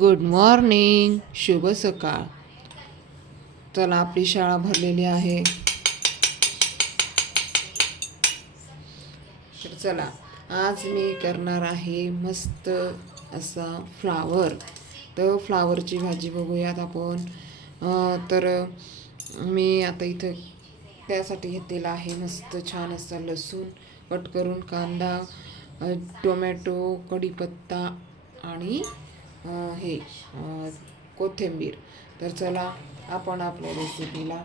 Good morning, शुभ सकाळ. चला, आपली शाळा भरलेली आहे. तर चला, आज मी करणार आहे मस्त असा फ्लावर. तर फ्लावरची भाजी बघूयात आपण. तर मी आता इथं त्यासाठी घेतलेला आहे मस्त छान असा लसूण कट करून, कांदा, टोमॅटो, कढीपत्ता आणि कोथिंबीर. तर चला, आपण आपल्या रेसिपीला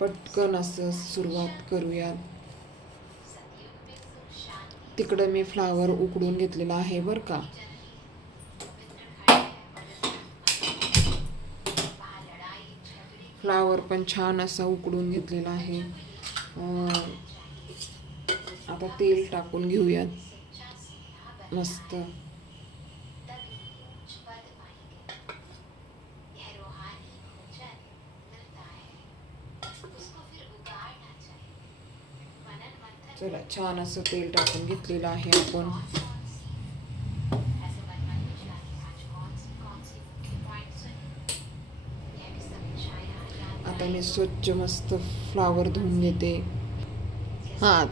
पटकन असं सुरुवात करूयात. तिकडं मी फ्लावर उकडून घेतलेला आहे बरं का. फ्लावर पण छान असा उकडून घेतलेला आहे. आता तेल टाकून घेऊयात मस्त. चला, छान असं तेल टाकून घेतलेलं आहे आपण. आता मी स्वच्छ मस्त फ्लावर धुवून घेते.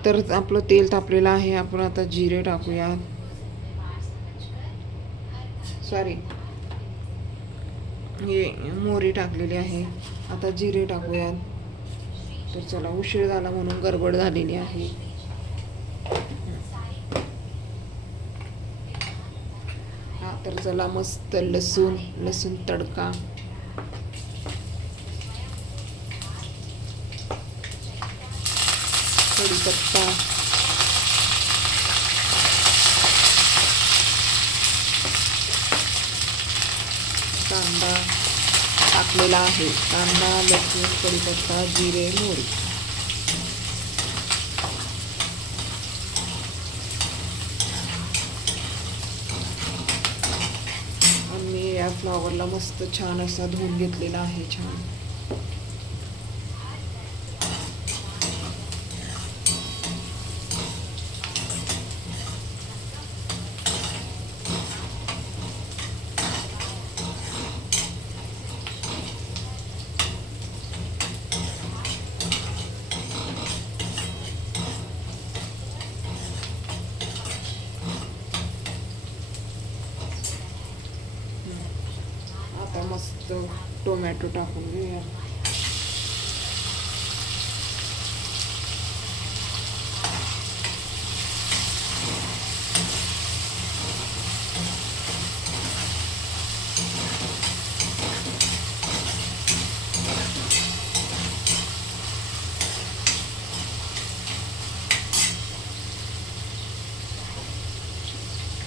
तर आपलं तेल तापलेलं आहे. आपण आता जिरे टाकूयात. सॉरी, हे मोहरी टाकलेली आहे. आता जिरे टाकूयात. तर चला, उशीर झाला म्हणून गडबड झालेली आहे. तर चला, मस्त लसूण तडका. कढीपत्ता, कांदा टाकलेला आहे. कांदा, लसूण, कढीपत्ता, जिरे, मोहरी. आणि या फ्लावरला मस्त छान असा धुवून घेतलेला आहे. छान मस्त टोमॅटो टाकून घेऊया.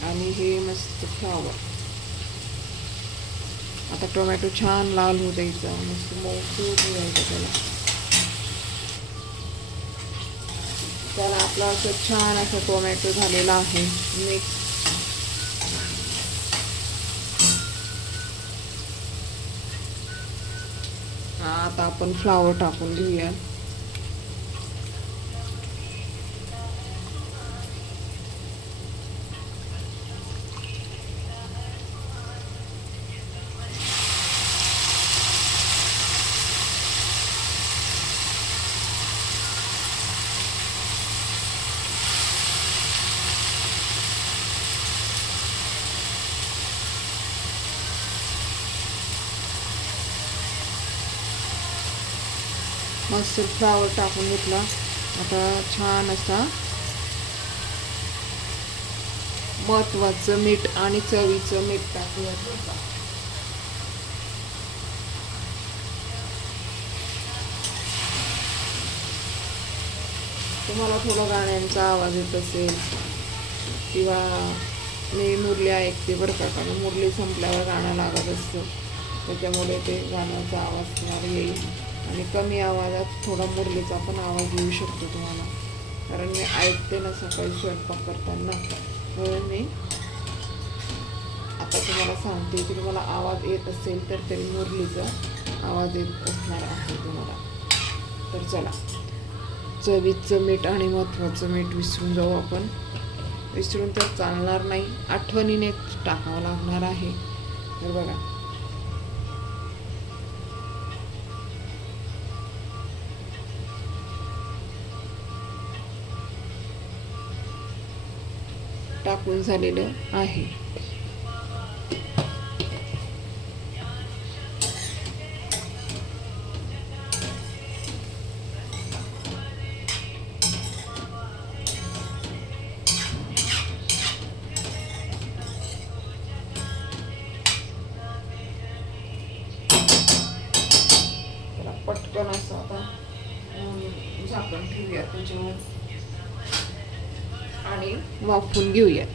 आणि हे मस्त फ्लावर. आता टोमॅटो छान लाल होऊ द्यायचा, मस्त मऊसूत द्यायचं त्याला. आपला असं छान असं टोमॅटो झालेला आहे मिक्स. आता आपण फ्लावर टाकून घेऊया. मस्त फ्लावर टाकून घेतला. आता छान असा महत्वाचं मीठ आणि चवीचं मीठ टाकूया. तुम्हाला थोडा गाण्यांचा आवाज येत असेल किंवा मी मुरली ऐकते बरं का, कारण मुरली संपल्यावर गाणं लागत असतं, त्याच्यामुळे ते गाण्याचा आवाज तुम्हाला येईल. आणि कमी आवाजात थोडा मुरलीचा पण आवाज येऊ शकतो तुम्हाला, कारण मी ऐकते ना सकाळी स्वयंपाक करताना. म्हणून मी आता तुम्हाला सांगते की तुम्हाला आवाज येत असेल तर तरी मुरलीचा आवाज येत असणार आहे तुम्हाला. तर चला, चवीचं मीठ आणि महत्त्वाचं मीठ विसरून जाऊ आपण. विसरून तर चालणार नाही, आठवणीने टाकावं लागणार आहे. तर बघा, टाकून झालेलं आहे. पटकन असं आता झाकण ठेवूया त्याच्यावर आणि वाफवून घेऊया.